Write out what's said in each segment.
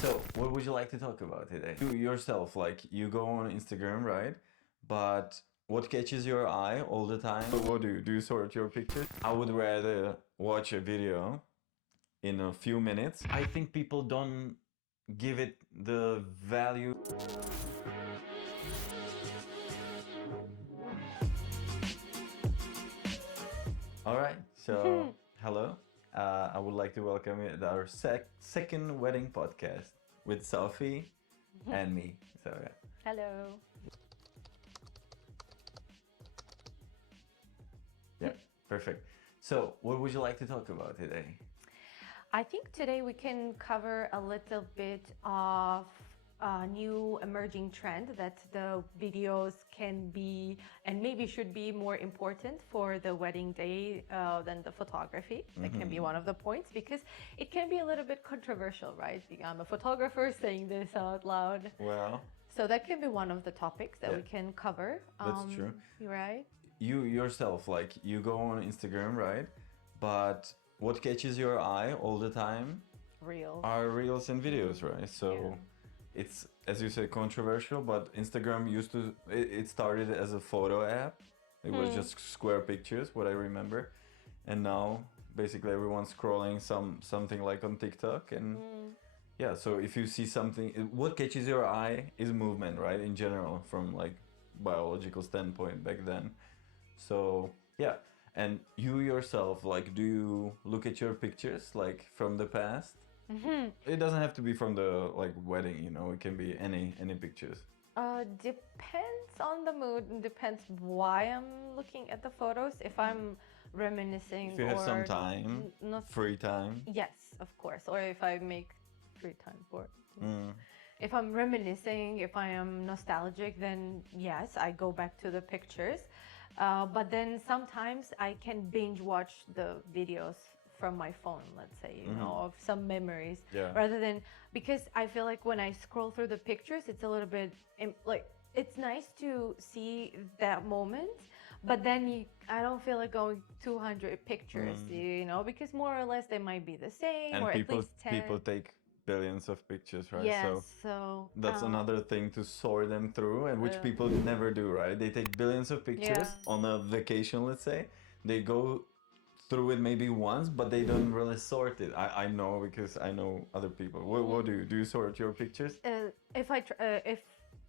So, what would you like to talk about today? You yourself, like, you go on Instagram, right? But what catches your eye all the time? What do you do? You sort your pictures? I would rather watch a video in a few minutes. I think people don't give it the value. All right, so hello. I would like to welcome you to our second wedding podcast with Sophie and me. So yeah. Hello. Yeah, perfect. So, what would you like to talk about today? I think today we can cover a little bit of a new emerging trend that the videos can be and maybe should be more important for the wedding day than the photography. That can be one of the points because it can be a little bit controversial, right? I'm a photographer saying this out loud. Well, So that can be one of the topics that Yeah. we can cover. That's true. Right? You yourself, like, you go on Instagram, right? But what catches your eye all the time Real. are reels and videos, right? So Yeah. it's, as you say, controversial, but Instagram used to, it started as a photo app. It was just square pictures, what I remember. And now basically everyone's scrolling something like on TikTok. And yeah, so if you see something, what catches your eye is movement, right? In general, from like biological standpoint back then. So yeah, and you yourself, like, do you look at your pictures like from the past? It doesn't have to be from the like wedding, you know. It can be any pictures. Depends on the mood and depends why I'm looking at the photos. If I'm reminiscing If you have some or time, not, free time. yes, of course. Or if I make free time for it. Mm. If I'm reminiscing, if I am nostalgic, then yes, I go back to the pictures. But then sometimes I can binge watch the videos from my phone, let's say, you know, of some memories, Yeah. rather than, because I feel like when I scroll through the pictures, it's a little bit like, it's nice to see that moment, but then I don't feel like going 200 pictures, you know, because more or less they might be the same, And or people at least 10. people take billions of pictures, right? Yes, So that's another thing to sort them through, and which people never do, right? They take billions of pictures on a vacation, let's say. They go through it maybe once, but they don't really sort it. I know, because I know other people. What do you do? You sort your pictures?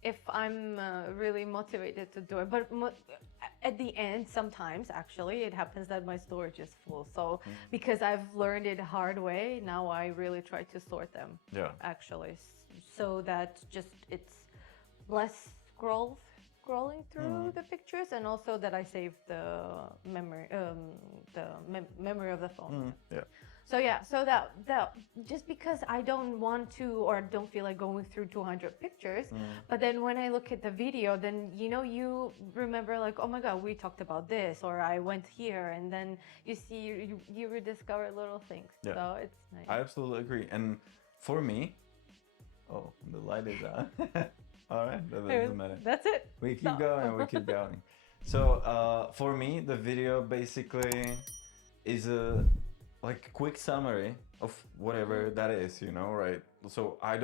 If I'm really motivated to do it, but at the end, sometimes actually it happens that my storage is full. So because I've learned it hard way, now I really try to sort them. Yeah. Actually, so that just it's less scrolling through the pictures, and also that I save the memory of the phone. Yeah. So yeah, so that just because I don't want to or don't feel like going through 200 pictures, but then when I look at the video, then you remember like, oh my God, we talked about this, or I went here, and then you see you rediscover little things. Yeah. So it's nice. I absolutely agree. And for me, oh, the light is on. All right, that doesn't matter. That's it. We keep Stop. going, we keep going. So for me, the video basically is a like quick summary of whatever that is, you know, right? So I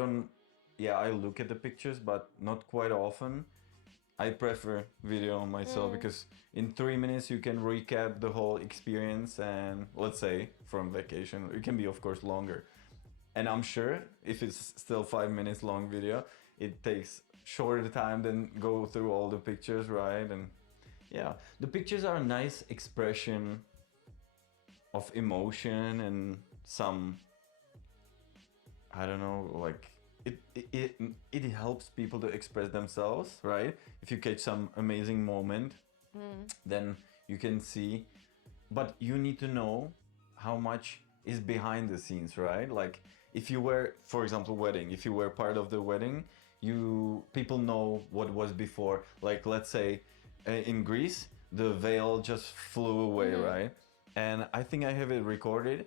look at the pictures, but not quite often. I prefer video myself because in 3 minutes you can recap the whole experience, and let's say from vacation, it can be of course longer. And I'm sure if it's still 5 minutes long video, it takes shorter time than go through all the pictures, right? And yeah, the pictures are a nice expression of emotion and some, I don't know, like it helps people to express themselves, right? If you catch some amazing moment, then you can see, but you need to know how much is behind the scenes, right? Like if you were, for example, wedding, if you were part of the wedding, people know what was before. Like let's say in Greece, the veil just flew away, right? And I think I have it recorded.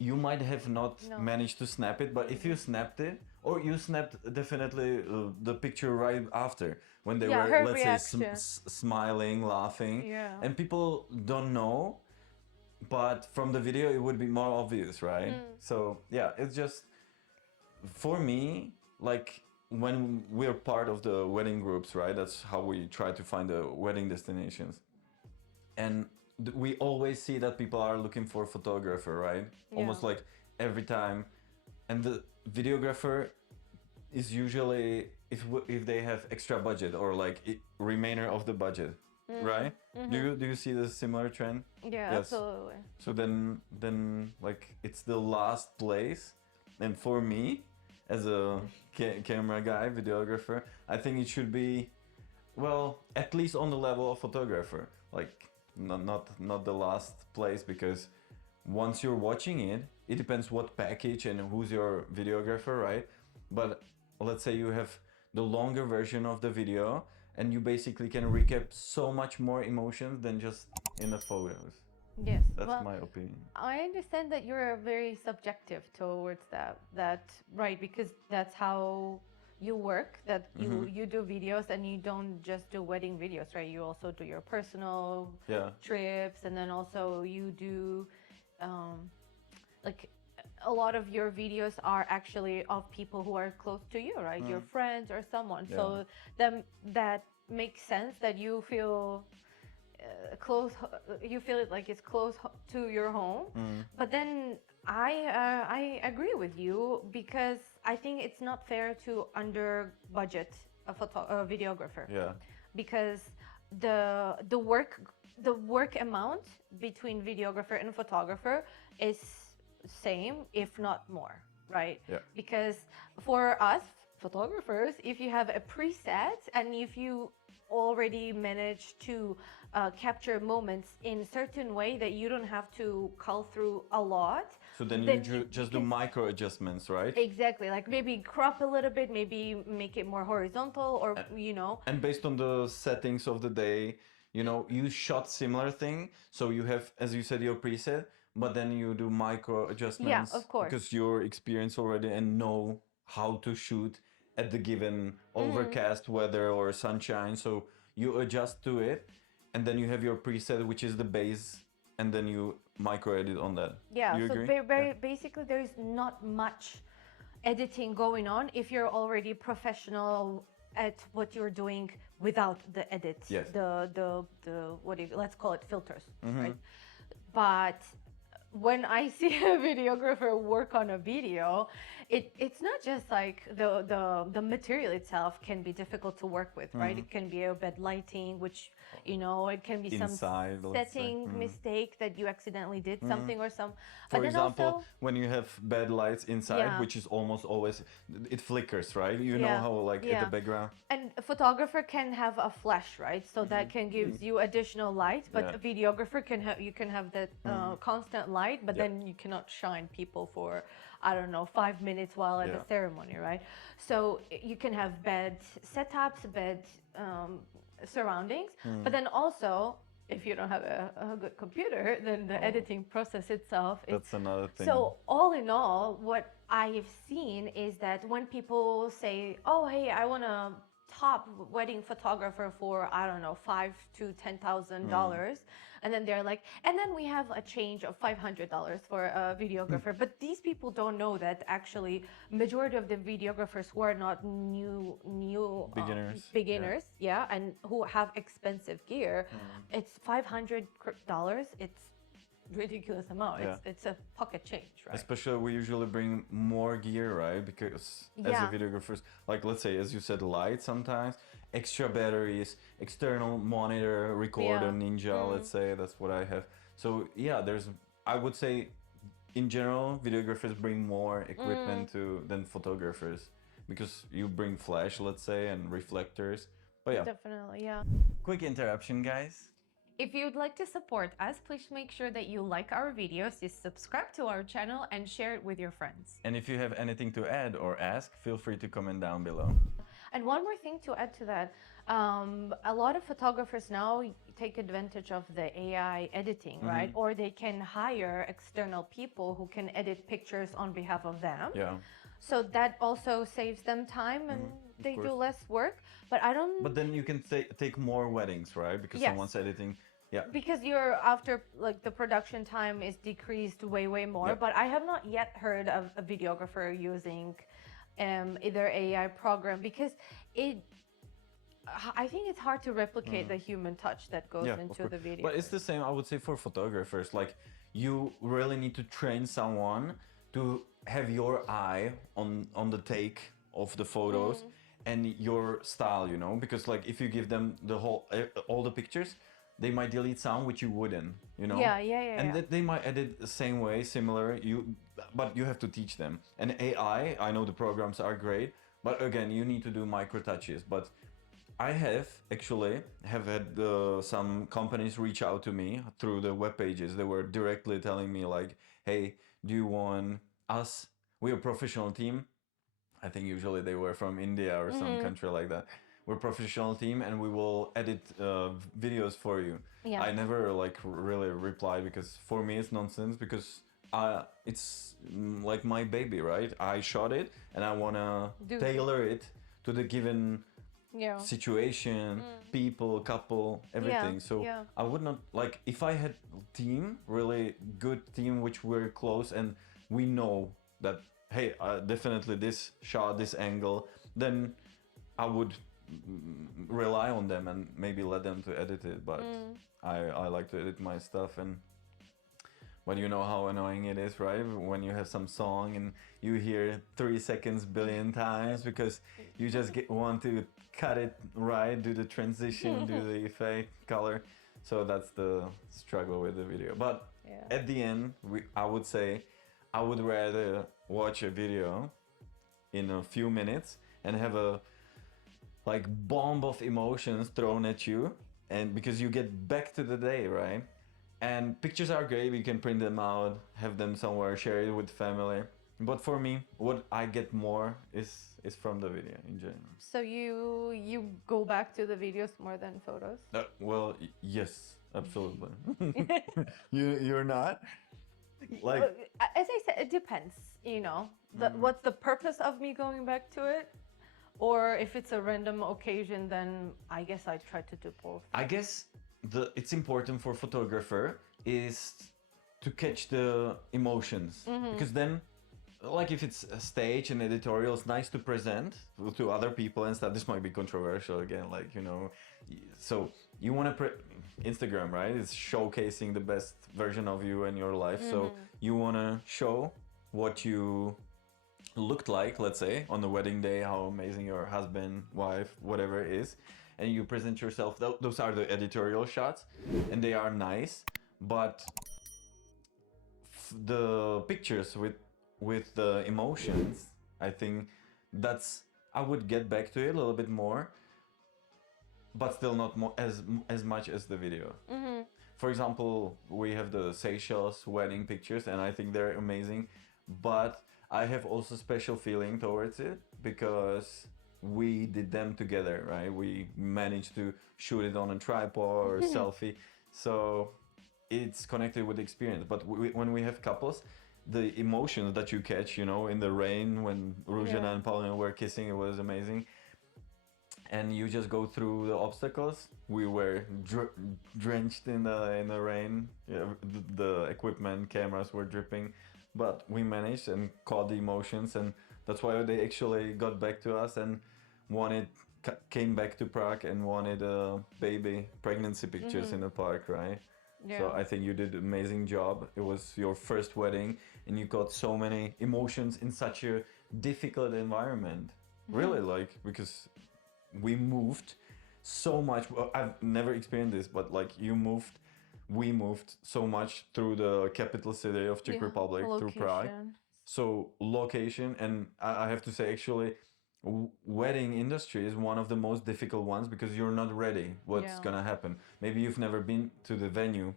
You might have not managed to snap it, but if you snapped it, or you snapped definitely the picture right after when they were, let's say, smiling, laughing, and people don't know, but from the video it would be more obvious, right? So yeah, it's just for me, like when we're part of the wedding groups, right? That's how we try to find the wedding destinations. And we always see that people are looking for a photographer, right? Almost like every time. And the videographer is usually if they have extra budget or like remainder of the budget, right? Do you see the similar trend? Yeah, Yes. absolutely. So then like it's the last place, and for me, as a camera guy, videographer, I think it should be, well, at least on the level of photographer, like not the last place, because once you're watching it, it depends what package and who's your videographer, right? But let's say you have the longer version of the video, and you basically can recap so much more emotions than just in the photos. Yes. That's Well, my opinion. I understand that you're very subjective towards that, right? Because that's how you work, that you do videos, and you don't just do wedding videos, right? You also do your personal trips, and then also you do like a lot of your videos are actually of people who are close to you, right? Your friends or someone. So then that makes sense that you feel close, you feel it like it's close to your home. But then I agree with you, because I think it's not fair to under budget a videographer. Yeah. Because the work amount between videographer and photographer is same, if not more, right? Yeah. Because for us photographers, if you have a preset and if you already manage to capture moments in certain way that you don't have to cull through a lot, so then you just do micro adjustments, right? Exactly, like maybe crop a little bit, maybe make it more horizontal, or and based on the settings of the day, you shot similar thing, so you have, as you said, your preset, but then you do micro adjustments. Yeah, of course. Because you're experienced already and know how to shoot at the given overcast weather or sunshine, so you adjust to it, and then you have your preset, which is the base, and then you micro edit on that. Yeah, you so agree? basically there's not much editing going on if you're already professional at what you're doing without the edit. Yes. The let's call it filters, right? But when I see a videographer work on a video, it's not just like the material itself can be difficult to work with, right? It can be a bad lighting, which it can be Inside, some let's say. setting mistake that you accidentally did something or some. For but then example, also, when you have bad lights inside, which is almost always, it flickers, right? You know how like in the background. And a photographer can have a flash, right? So that can gives you additional light, but a videographer can have that constant light, but then you cannot shine people for, I don't know, 5 minutes while at the ceremony, right? So you can have bad setups, bad surroundings, but then also, if you don't have a good computer, then the editing process itself is... That's another thing. So all in all, what I've seen is that when people say, oh, hey, I want a top wedding photographer for, I don't know, $5,000 to $10,000, and then they're like, and then we have a change of $500 for a videographer. But these people don't know that actually majority of the videographers who are not new beginners, and who have expensive gear, it's $500. It's ridiculous amount. It's a pocket change, right? Especially we usually bring more gear, right? Because as a videographers, like let's say, as you said, light sometimes, extra batteries, external monitor, recorder, Ninja, let's say, that's what I have. So I would say, in general, videographers bring more equipment than photographers, because you bring flash, let's say, and reflectors. But Definitely, quick interruption, guys. If you'd like to support us, please make sure that you like our videos, you subscribe to our channel, and share it with your friends. And if you have anything to add or ask, feel free to comment down below. And one more thing to add to that, a lot of photographers now take advantage of the AI editing, right? Or they can hire external people who can edit pictures on behalf of them. Yeah. So that also saves them time, and they do less work. But I don't... But then you can take more weddings, right? Because someone's editing. Yeah. Because you're after, like, the production time is decreased way more. But I have not yet heard of a videographer using either AI program, because I think it's hard to replicate the human touch that goes Yeah, of into course. the video. But it's the same, I would say, for photographers. Like, you really need to train someone to have your eye on the take of the photos and your style, you know, because like if you give them the whole all the pictures, they might delete some which you wouldn't, you know. And that they might edit the same way, similar. But you have to teach them. And AI, I know the programs are great, but again, you need to do micro touches. But I have actually have had some companies reach out to me through the web pages. They were directly telling me like, "Hey, do you want us? We're a professional team." I think usually they were from India or some country like that. We're a professional team and we will edit videos for you. Yeah. I never like really replied because for me it's nonsense because it's like my baby, right? I shot it and I wanna tailor it to the given situation, people, couple, everything. So I would not like if I had team, really good team, which we're close and we know that hey, definitely this shot, this angle, then I would rely on them and maybe let them to edit it. But I like to edit my stuff and. But you know how annoying it is, right? When you have some song and you hear 3 seconds billion times because you just want to cut it right, do the transition, do the effect, color. So that's the struggle with the video. But at the end, I would say I would rather watch a video in a few minutes and have a like bomb of emotions thrown at you, and because you get back to the day, right? And pictures are great, you can print them out, have them somewhere, share it with family. But for me, what I get more is from the video in general. So you go back to the videos more than photos? Well, yes, absolutely. You're not? Like, as I said, it depends, you know. What's the purpose of me going back to it? Or if it's a random occasion, then I guess I try to do both. I guess it's important for photographer is to catch the emotions because then like if it's a stage and editorial, it's nice to present to other people and stuff. This might be controversial again, like, you know, so you want to Instagram, right? It's showcasing the best version of you and your life. So you want to show what you looked like, let's say, on the wedding day, how amazing your husband, wife, whatever it is, and you present yourself. Those are the editorial shots, and they are nice. But the pictures with the emotions, I think I would get back to it a little bit more, but still not as much as the video. For example, we have the Seychelles wedding pictures, and I think they're amazing, but I have also special feeling towards it because we did them together, right? We managed to shoot it on a tripod or a selfie, so it's connected with the experience. But when we have couples, the emotions that you catch, you know, in the rain when Ruzhana and Paulina were kissing, it was amazing. And you just go through the obstacles. We were drenched in the rain. Yeah, the equipment, cameras were dripping, but we managed and caught the emotions, and that's why they actually got back to us and came back to Prague and wanted baby pregnancy pictures in the park, right? Yeah. So I think you did an amazing job. It was your first wedding and you got so many emotions in such a difficult environment. Really, like, because we moved so much. Well, I've never experienced this, but like we moved so much through the capital city of Czech Republic, through Prague. So location, and I have to say actually, wedding industry is one of the most difficult ones because you're not ready what's gonna happen. Maybe you've never been to the venue,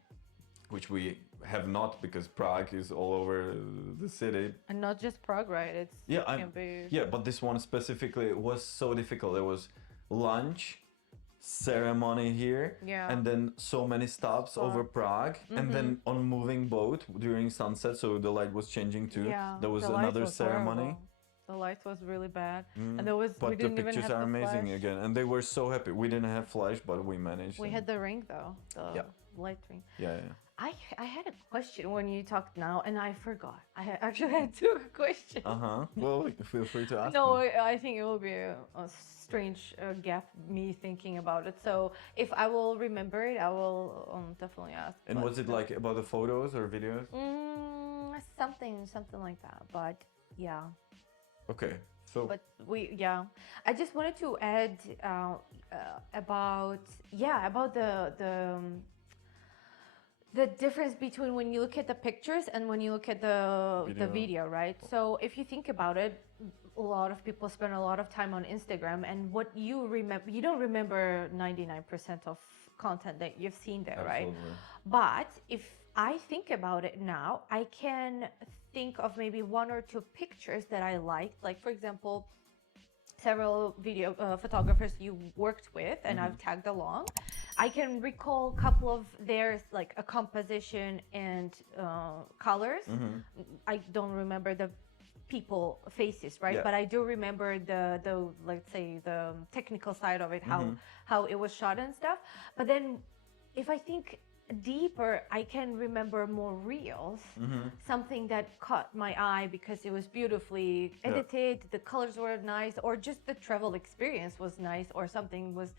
which we have not, because Prague is all over the city. And not just Prague, right? But this one specifically was so difficult. There was lunch, ceremony here, and then so many stops over Prague, and then on moving boat during sunset, so the light was changing too. There was another ceremony. Horrible. The light was really bad, and but the pictures are amazing flash. again, and they were so happy. We didn't have flash, but we managed. We had the ring though, the light ring. Yeah. I had a question when you talked now, and I forgot. Actually had two questions. Well, feel free to ask No, me. I think it will be a strange gap me thinking about it. So if I will remember it, I will definitely ask. And but, was it like about the photos or videos? something like that. But yeah. Okay, so But I just wanted to add about the difference between when you look at the pictures and when you look at the video, right? So if you think about it, a lot of people spend a lot of time on Instagram, and what you remember, you don't remember 99% of content that you've seen there, right? absolutely. But if I think about it now, I can think of maybe one or two pictures that I liked. Like, for example, several video photographers you worked with and I've tagged along. I can recall a couple of theirs, like a composition and colors. I don't remember the people faces, right? Yeah. But I do remember the let's say the technical side of it, how it was shot and stuff. But then if I think deeper, I can remember more reels, something that caught my eye because it was beautifully edited, the colors were nice, or just the travel experience was nice, or something was,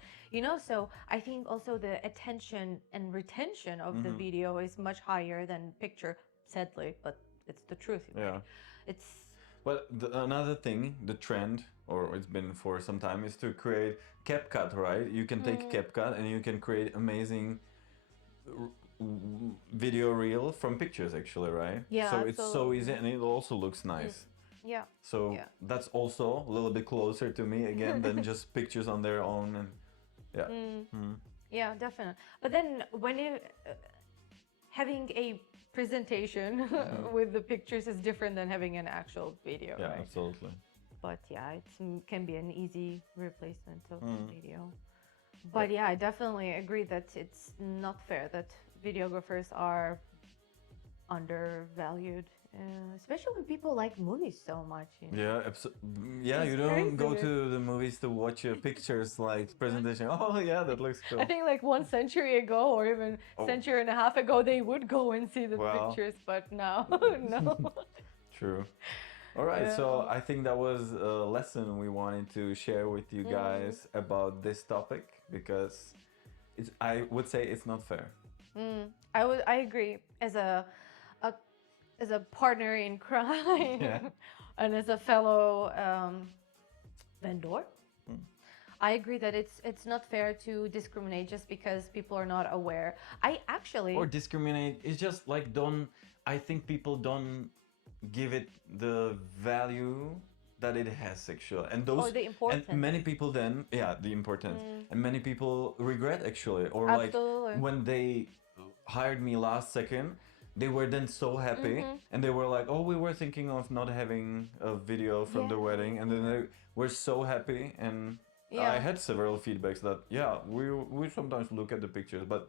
so I think also the attention and retention of the video is much higher than picture, sadly, but it's the truth. Yeah. It's But another thing, the trend, or it's been for some time, is to create CapCut, right? You can take CapCut and you can create amazing video reel from pictures, actually, right? Yeah, so it's so absolutely. easy, and it also looks nice. yeah. So Yeah. that's also a little bit closer to me again than just pictures on their own. And yeah. Yeah, definitely. But then when you having a presentation with the pictures is different than having an actual video, Yeah, right? absolutely. But yeah, it can be an easy replacement of video. But yeah, I definitely agree that it's not fair that videographers are undervalued, especially when people like movies so much. Yeah, yeah. It's You don't go crazy. to the movies to watch pictures like presentation. Oh yeah, that looks cool. I think like 1 century ago, or even century and a half ago, they would go and see the Wow. pictures, but now, no. True. All right, Yeah. so I think that was a lesson we wanted to share with you guys about this topic, because I would say it's not fair. I agree. As a partner in crime, Yeah. and as a fellow vendor, I agree that it's not fair to discriminate just because people are not aware. I actually Or discriminate. It's just like I think people don't give it the value that it has, actually. And those or the importance. and many people then, yeah, the importance. And many people regret, actually, or Absolutely. like when they hired me last second, they were then so happy, and they were like, oh, we were thinking of not having a video from the Yeah. wedding, and then they were so happy. And Yeah. I had several feedbacks that we sometimes look at the pictures, but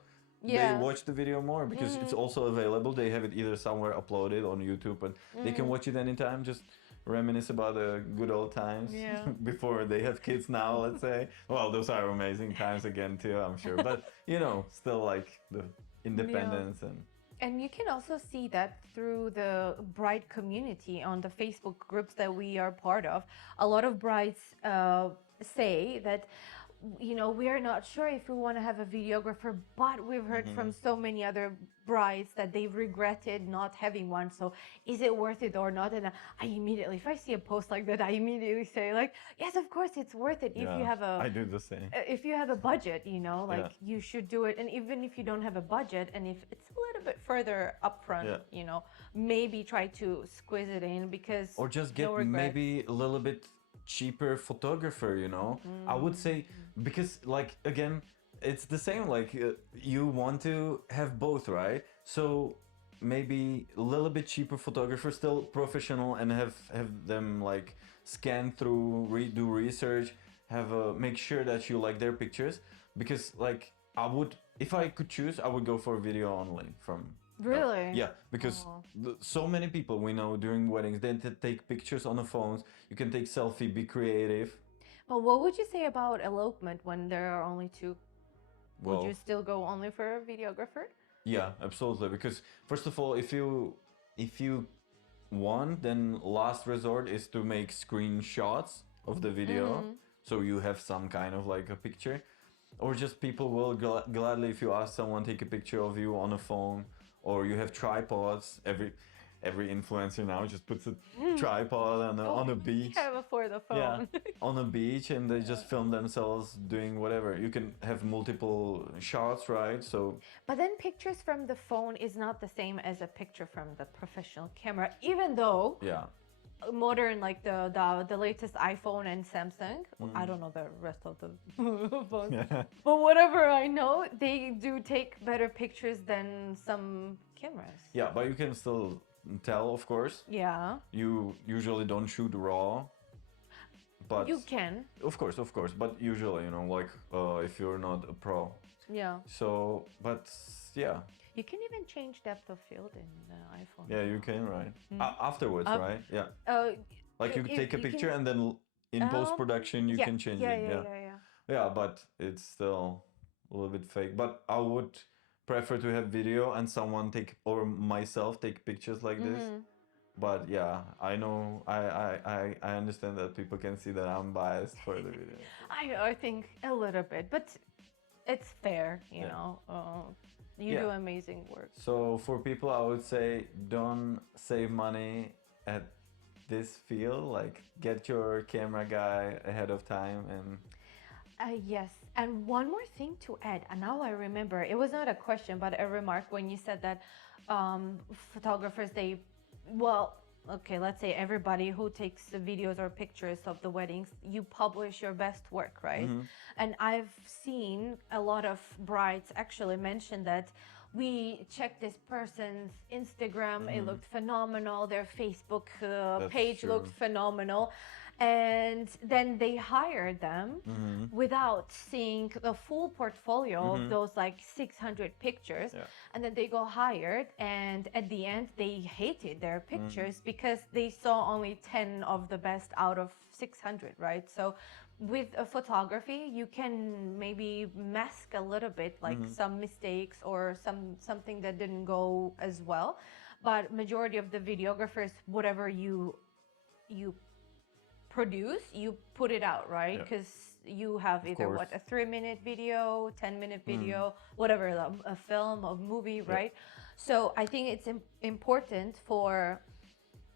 Yeah. they watch the video more because it's also available. They have it either somewhere uploaded on YouTube, and they can watch it anytime. Just reminisce about the good old times Yeah. before they have kids now, let's say. Well, those are amazing times again too, I'm sure. But still like the independence. And you can also see that through the bride community on the Facebook groups that we are part of. A lot of brides say that, we are not sure if we want to have a videographer, but we've heard from so many other brides that they've regretted not having one. So is it worth it or not? And I immediately, if I see a post like that, I immediately say like, yes, of course it's worth it. If you have I do the same. if you have a budget, you should do it. And even if you don't have a budget, and if it's a little bit further upfront, maybe try to squeeze it in, because Or just get maybe a little bit cheaper photographer, I would say, because like again, it's the same, like you want to have both, right? So maybe a little bit cheaper photographer, still professional, and have them like scan through, do research, make sure that you like their pictures, because like if I could choose, I would go for video only from. Really? Yeah, because so many people we know during weddings, they take pictures on the phones. You can take selfie, be creative. But what would you say about elopement when there are only two? Well, Would you still go only for a videographer? Yeah, absolutely. Because first of all, if you want, then last resort is to make screenshots of the video, so you have some kind of like a picture, or just people will gladly, if you ask someone take a picture of you on a phone, or you have tripods. Every influencer now just puts a tripod on a beach. Have it for the Yeah, phone. on a beach, and they just film themselves doing whatever. You can have multiple shots, right? So But then pictures from the phone is not the same as a picture from the professional camera, even though yeah, modern like the latest iPhone and Samsung. I don't know the rest of the phones, but whatever I know, they do take better pictures than some cameras. yeah, but you can still tell, of course. Yeah, You usually don't shoot raw, but you can. of course, but usually, like if you're not a pro. Yeah, So, but yeah, you can even change depth of field in the iPhone. yeah, you can, right? Afterwards, right? Yeah, Uh, like you could take a you picture can, and then in post production you yeah, can change yeah, it. yeah, Yeah, yeah, yeah. yeah, but it's still a little bit fake. But I would prefer to have video and someone take, or myself take pictures like this. But yeah, I know, I understand that people can see that I'm biased for the video. I think a little bit, but it's fair, you Yeah. know. You Yeah. do amazing work. So for people, I would say don't save money at this field. Like get your camera guy ahead of time and Yes, and one more thing to add, and now I remember, it was not a question, but a remark when you said that photographers, well, okay, let's say everybody who takes the videos or pictures of the weddings, you publish your best work, right? And I've seen a lot of brides actually mention that we checked this person's Instagram, it looked phenomenal, their Facebook That's page true. looked phenomenal. And then they hired them without seeing the full portfolio of those like 600 pictures. Yeah. And then they go hired, and at the end, they hated their pictures because they saw only 10 of the best out of 600, right? So with a photography, you can maybe mask a little bit like some mistakes or something that didn't go as well. But majority of the videographers, whatever you produce, you put it out, right? Yeah. Because you have either course. what, a 3-minute video, 10-minute video, whatever, a film, a movie, right? So I think it's important for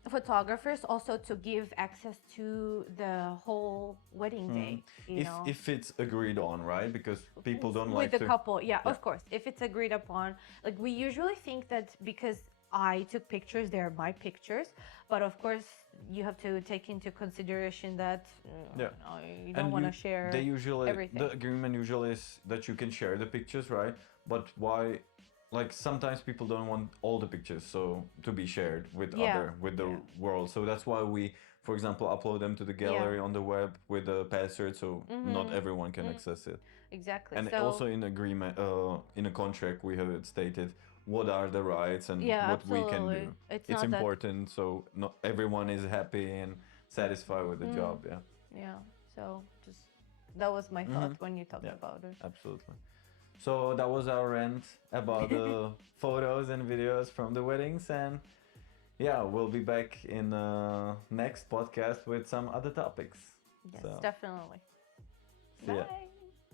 photographers also to give access to the whole wedding day, you know, if it's agreed on, right? Because people don't with like the to. couple. Yeah, of course, if it's agreed upon. Like we usually think that because I took pictures, they're my pictures, but of course you have to take into consideration that Yeah. you don't want to share They usually everything. the agreement usually is that you can share the pictures, right? But why? Like sometimes people don't want all the pictures so to be shared with the world. So that's why we, for example, upload them to the gallery on the web with a password, so not everyone can access it. Exactly. And So also in agreement, in a contract, we have it stated what are the rights and Yeah, what we can absolutely. do. It's It's not that- important, so not everyone is happy and satisfied with the job. Yeah, yeah. So just that was my thought when you talked about it. absolutely. So that was our rant about the photos and videos from the weddings, and yeah, we'll be back in next podcast with some other topics. Yes, So, definitely. see ya. Bye.